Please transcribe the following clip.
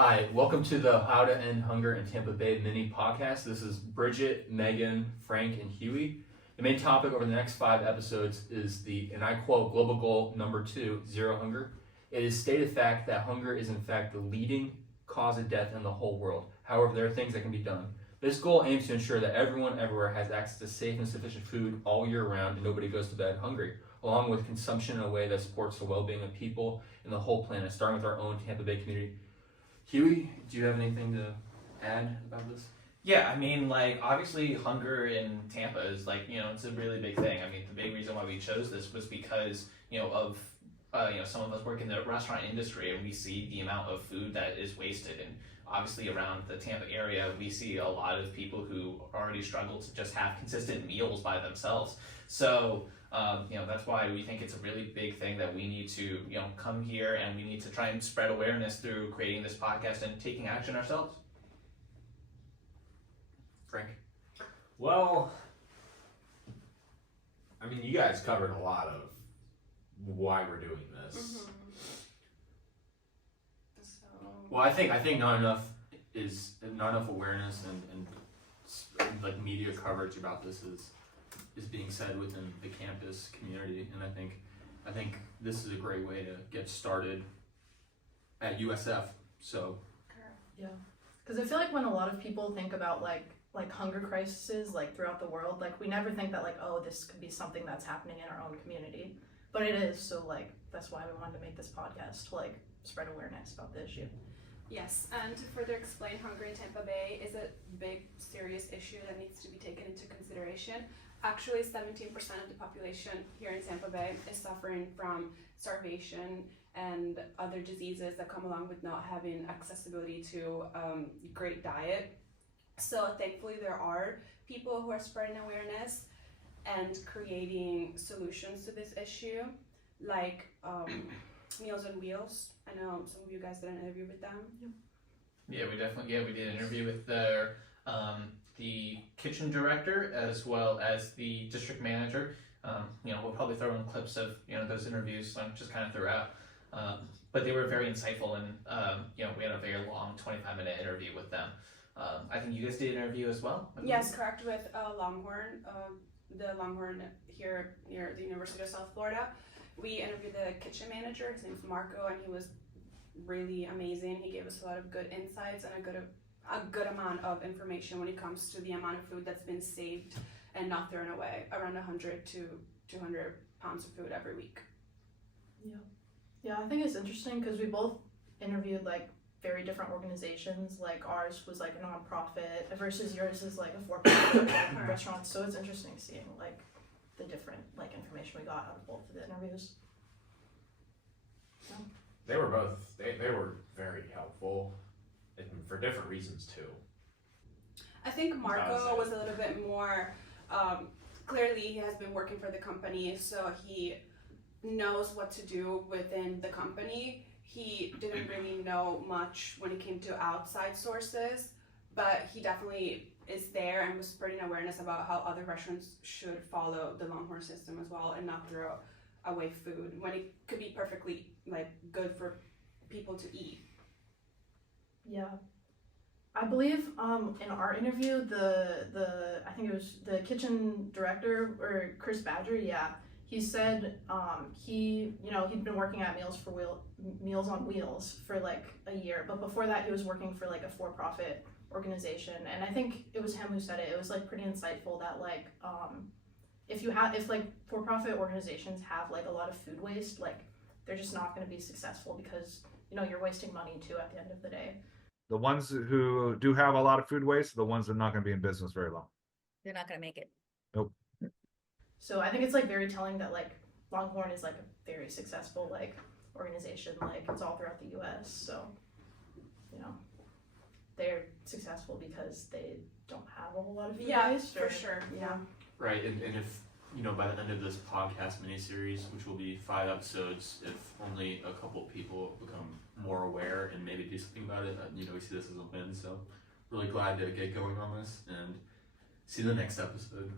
Hi, welcome to the How to End Hunger in Tampa Bay mini podcast. This is Bridget, Megan, Frank, and Huey. The main topic over the next 5 episodes is the, and I quote, global goal number 2, zero hunger. It is stated fact that hunger is in fact the leading cause of death in the whole world. However, there are things that can be done. This goal aims to ensure that everyone everywhere has access to safe and sufficient food all year round and nobody goes to bed hungry, along with consumption in a way that supports the well-being of people and the whole planet, starting with our own Tampa Bay community. Huey, do you have anything to add about this? Yeah, I mean, obviously hunger in Tampa is it's a really big thing. I mean, the big reason why we chose this was because, of some of us work in the restaurant industry and we see the amount of food that is wasted. And obviously around the Tampa area, we see a lot of people who already struggle to just have consistent meals by themselves. So, that's why we think it's a really big thing that we need to, come here and we need to try and spread awareness through creating this podcast and taking action ourselves. Frank? Well, I mean, you guys covered a lot of why we're doing this. Mm-hmm. So... Well, I think not enough awareness and media coverage about this is being said within the campus community, and I think this is a great way to get started at USF. So yeah, because I feel like when a lot of people think about like hunger crises throughout the world, we never think that oh, this could be something that's happening in our own community, but it is. So that's why we wanted to make this podcast to spread awareness about the issue. Yes, and to further explain, hunger in Tampa Bay is a big, serious issue that needs to be taken into consideration. Actually, 17% of the population here in Tampa Bay is suffering from starvation and other diseases that come along with not having accessibility to great diet. So thankfully, there are people who are spreading awareness and creating solutions to this issue, like Meals on Wheels. I know some of you guys did an interview with them. Yeah, we did an interview with the kitchen director as well as the district manager. We'll probably throw in clips of those interviews just kind of throughout. But they were very insightful, and we had a very long 25-minute interview with them. I think you guys did an interview as well. Yes, correct, with Longhorn, the Longhorn here near the University of South Florida. We interviewed the kitchen manager. His name's Marco, and he was really amazing. He gave us a lot of good insights and a good amount of information when it comes to the amount of food that's been saved and not thrown away, around 100 to 200 pounds of food every week. Yeah, I think it's interesting because we both interviewed very different organizations. Ours was a nonprofit versus yours is a for-profit restaurant. So it's interesting seeing the different information we got out of both of the interviews. Yeah. They were very helpful, and for different reasons too. I think Marco was a little bit more, clearly he has been working for the company, so he knows what to do within the company. He didn't really know much when it came to outside sources, but he definitely is there and was spreading awareness about how other restaurants should follow the Longhorn system as well and not throw away food when it could be perfectly good for people to eat. Yeah, I believe in our interview I think it was the kitchen director or Chris Badger. Yeah, he said he'd been working at Meals on Wheels for a year, but before that he was working for a for-profit organization, and I think it was him who said it. It was pretty insightful that if for-profit organizations have a lot of food waste, they're just not going to be successful because you're wasting money too at the end of the day. The ones who do have a lot of food waste are the ones that are not going to be in business very long. They're not going to make it. Nope. So I think it's very telling that Longhorn is a very successful organization. It's all throughout the U.S. So they're successful because they don't have a whole lot of food waste. For sure. Yeah. Right, and if by the end of this podcast mini-series, which will be 5 episodes, if only a couple people become more aware and maybe do something about it, we see this as a win. So really glad to get going on this and see the next episode.